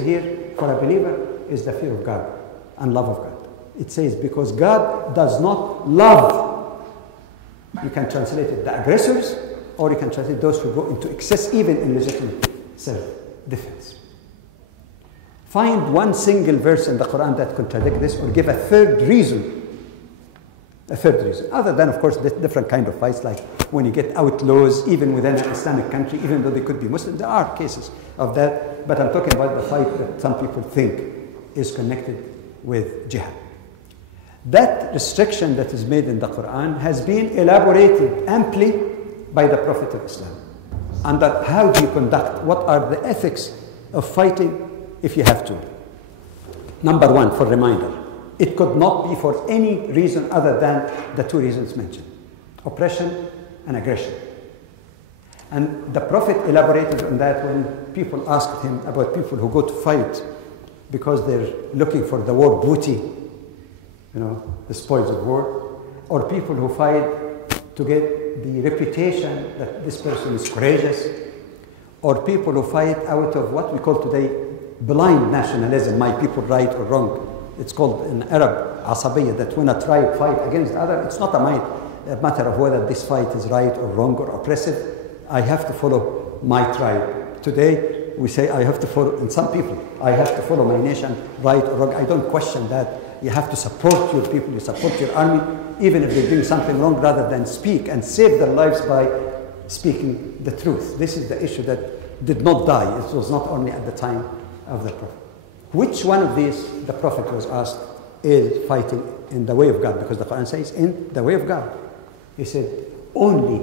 here for a believer is the fear of God and love of God. It says, because God does not love. You can translate it the aggressors, or you can translate those who go into excess even in legitimate self-defense. Find one single verse in the Quran that contradicts this, or give a third reason. A third reason, other than, of course, the different kind of fights, like when you get outlaws, even within an Islamic country, even though they could be Muslim. There are cases of that, but I'm talking about the fight that some people think is connected with jihad. That restriction that is made in the Quran has been elaborated amply by the Prophet of Islam. And that how do you conduct? What are the ethics of fighting if you have to? Number one, for reminder, it could not be for any reason other than the two reasons mentioned: oppression and aggression. And the Prophet elaborated on that when people asked him about people who go to fight because they're looking for the war booty, the spoils of war, or people who fight to get the reputation that this person is courageous, or people who fight out of what we call today blind nationalism, my people right or wrong. It's called in Arab asabiyya, that when a tribe fight against other, it's not a matter of whether this fight is right or wrong or oppressive. I have to follow my tribe. Today we say I have to follow, and some people, I have to follow my nation, right or wrong. I don't question that. You have to support your people, you support your army, even if they're doing something wrong, rather than speak and save their lives by speaking the truth. This is the issue that did not die. It was not only at the time of the Prophet. Which one of these, the Prophet was asked, is fighting in the way of God? Because the Quran says, in the way of God. He said, only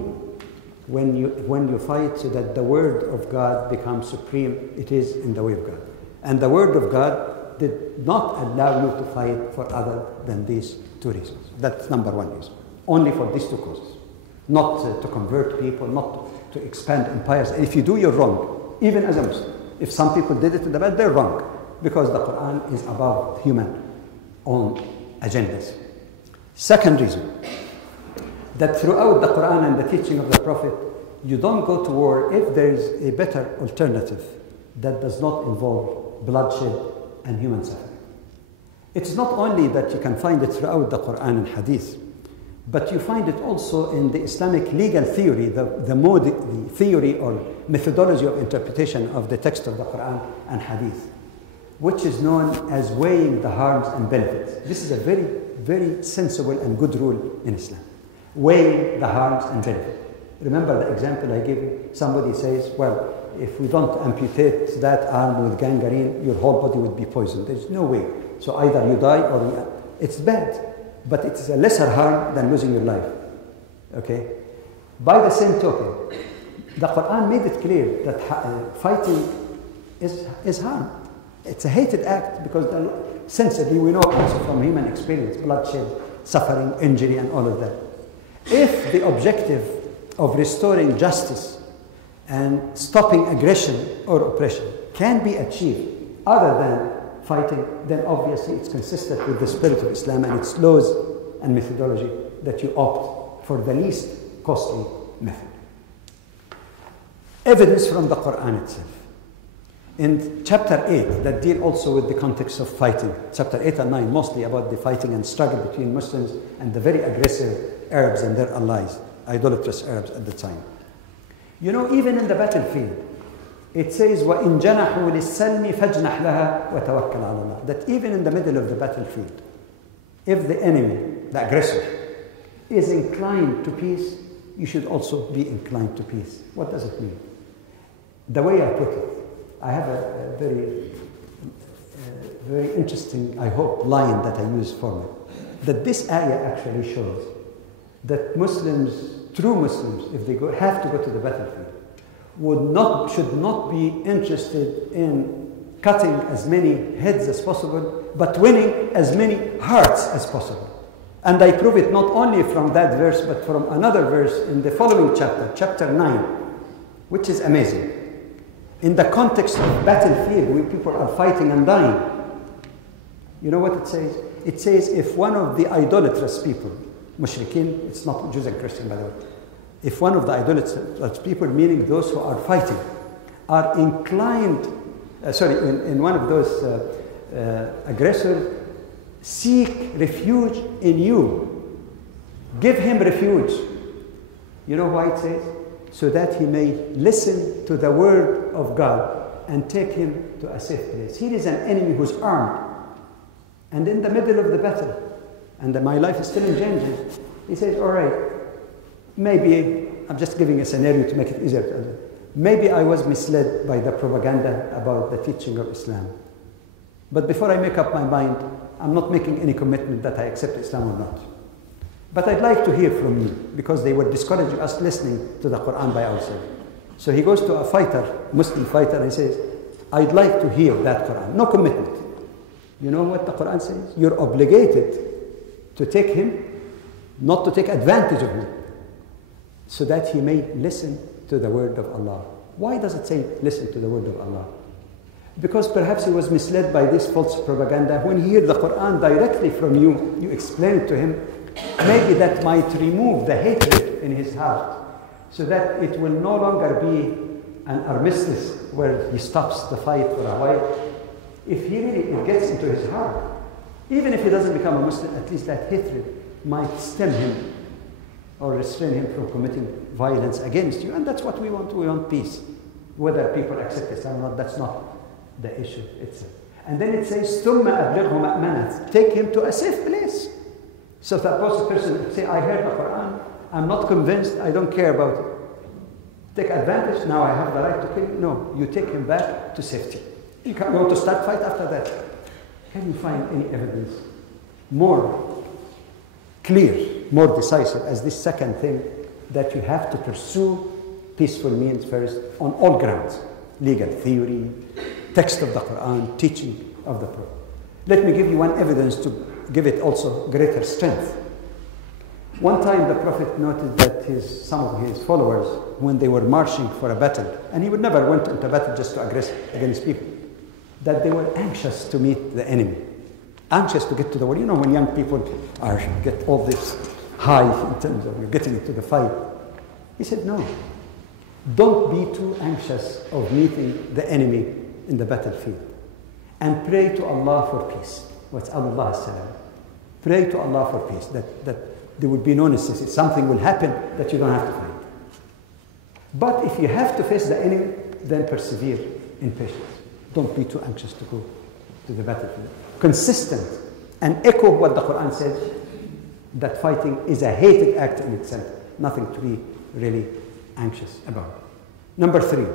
when you fight so that the word of God becomes supreme, it is in the way of God. And the word of God did not allow you to fight for other than these two reasons. That's number one reason. Only for these two causes. Not to convert people, not to expand empires. And if you do, you're wrong, even as a Muslim. If some people did it in the bad, they're wrong, because the Quran is above human own agendas. Second reason, that throughout the Quran and the teaching of the Prophet, you don't go to war if there is a better alternative that does not involve bloodshed and human suffering. It's not only that you can find it throughout the Quran and Hadith, but you find it also in the Islamic legal theory, the theory or methodology of interpretation of the text of the Quran and Hadith, which is known as weighing the harms and benefits. This is a very, very sensible and good rule in Islam. Weighing the harms and benefits. Remember the example I gave you? Somebody says, well, if we don't amputate that arm with gangrene, your whole body would be poisoned. There's no way. So either you die or it's bad. But it's a lesser harm than losing your life. Okay? By the same token, the Quran made it clear that fighting is harm. It's a hated act because sensibly we know also from human experience, bloodshed, suffering, injury, and all of that. If the objective of restoring justice and stopping aggression or oppression can be achieved other than fighting, then obviously it's consistent with the spirit of Islam and its laws and methodology that you opt for the least costly method. Evidence from the Quran itself. In chapter 8, that deal also with the context of fighting, chapter 8 and 9, mostly about the fighting and struggle between Muslims and the very aggressive Arabs and their allies, idolatrous Arabs at the time. Even in the battlefield, it says, وَإِن جَنَحُوا لِلسَّلْمِ فَاجْنَحْ لَهَا وَتَوَكَّلْ عَلَى اللَّهِ. That even in the middle of the battlefield, if the enemy, the aggressor, is inclined to peace, you should also be inclined to peace. What does it mean? The way I put it, I have a very, very interesting, I hope, line that I use for it. That this ayah actually shows that Muslims, true Muslims, if they have to go to the battlefield, should not be interested in cutting as many heads as possible, but winning as many hearts as possible. And I prove it not only from that verse, but from another verse in the following chapter, chapter 9, which is amazing. In the context of battlefield, where people are fighting and dying, you know what it says? It says if one of the idolatrous people, mushrikeen, it's not Jews and Christians by the way, if one of the idolatrous people, meaning those who are fighting, are inclined in one of those aggressors, seek refuge in you. Give him refuge. You know why it says? So that he may listen to the word of God and take him to a safe place. Here is an enemy who's armed and in the middle of the battle, and my life is still in danger. He says, all right, maybe, I'm just giving a scenario to make it easier to understand. Maybe I was misled by the propaganda about the teaching of Islam. But before I make up my mind, I'm not making any commitment that I accept Islam or not. But I'd like to hear from you, because they were discouraging us listening to the Quran by ourselves. So he goes to a fighter, Muslim fighter, and he says, I'd like to hear that Quran. No commitment. You know what the Quran says? You're obligated to take him, not to take advantage of him, so that he may listen to the word of Allah. Why does it say listen to the word of Allah? Because perhaps he was misled by this false propaganda. When he hears the Quran directly from you, you explain it to him, maybe that might remove the hatred in his heart, so that it will no longer be an armistice where he stops the fight for a while. If he really it gets into his heart, even if he doesn't become a Muslim, at least that hatred might stem him or restrain him from committing violence against you. And that's what we want. We want peace. Whether people accept Islam or not, that's not the issue itself. And then it says, ثُمَّ أَبْلِغْهُ مَأْمَنَةً. Take him to a safe place. So if that person say, I heard the Quran, I'm not convinced, I don't care about it. Take advantage, now I have the right to kill him. No, you take him back to safety. You can't go to start fight after that. Can you find any evidence more clear, more decisive as this second thing, that you have to pursue peaceful means first on all grounds? Legal theory, text of the Quran, teaching of the Prophet. Let me give you one evidence to give it also greater strength. One time the Prophet noted that some of his followers, when they were marching for a battle, and he would never went into battle just to aggress against people, that they were anxious to meet the enemy, anxious to get to the war. You know, when young people get all this high in terms of getting into the fight. He said, no, don't be too anxious of meeting the enemy in the battlefield, and pray to Allah for peace. وَاسْأَلُ اللَّهَ السَّلَامَ. Pray to Allah for peace, that there would be no necessity. Something will happen that you don't have to fight. But if you have to face the enemy, then persevere in patience. Don't be too anxious to go to the battlefield. Consistent and echo what the Quran says, that fighting is a hated act in itself. Nothing to be really anxious about. Number 3.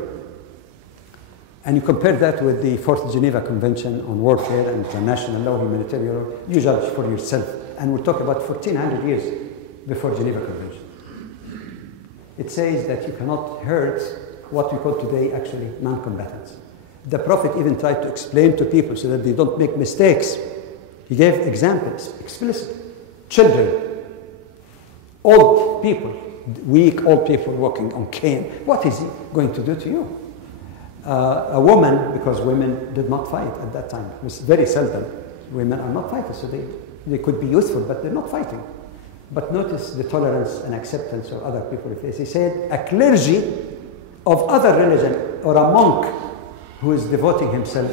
And you compare that with the 4th Geneva Convention on Warfare and International Law, Humanitarian Law. You judge for yourself. And we'll talk about 1400 years before Geneva Convention. It says that you cannot hurt what we call today actually non-combatants. The Prophet even tried to explain to people so that they don't make mistakes. He gave examples explicitly. Children, old people, weak old people walking on cane. What is he going to do to you? A woman, because women did not fight at that time. It was very seldom. Women are not fighters, so they could be useful, but they're not fighting. But notice the tolerance and acceptance of other people. He said, a clergy of other religion or a monk who is devoting himself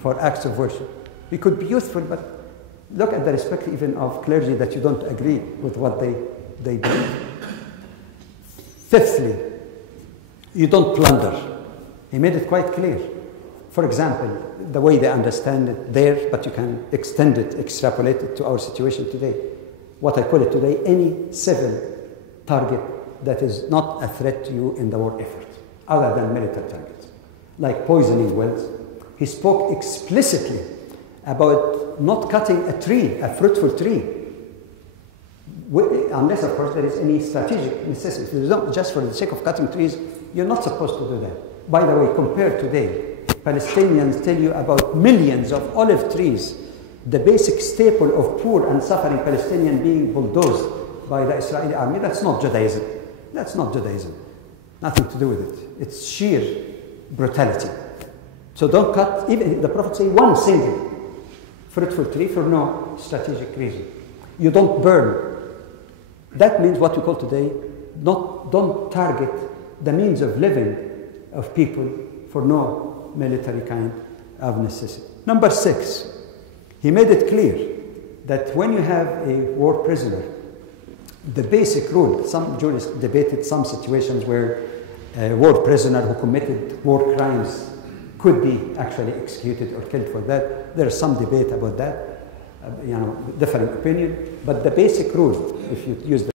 for acts of worship. He could be useful, but look at the respect even of clergy that you don't agree with what they do. Fifthly, you don't plunder. He made it quite clear. For example, the way they understand it there, but you can extend it, extrapolate it to our situation today. What I call it today, any civil target that is not a threat to you in the war effort, other than military targets, like poisoning wells. He spoke explicitly about not cutting a tree, a fruitful tree, unless, of course, there is any strategic necessity. Just for the sake of cutting trees, you're not supposed to do that. By the way, compared today, Palestinians tell you about millions of olive trees, the basic staple of poor and suffering Palestinian being bulldozed by the Israeli army. That's not Judaism. That's not Judaism. Nothing to do with it. It's sheer brutality. So don't cut, even the Prophet said, one single fruitful tree for no strategic reason. You don't burn. That means what we call today, don't target the means of living of people for no military kind of necessity. Number 6, he made it clear that when you have a war prisoner, the basic rule, some jurists debated some situations where a war prisoner who committed war crimes could be actually executed or killed for that. There is some debate about that, different opinion. But the basic rule, if you use the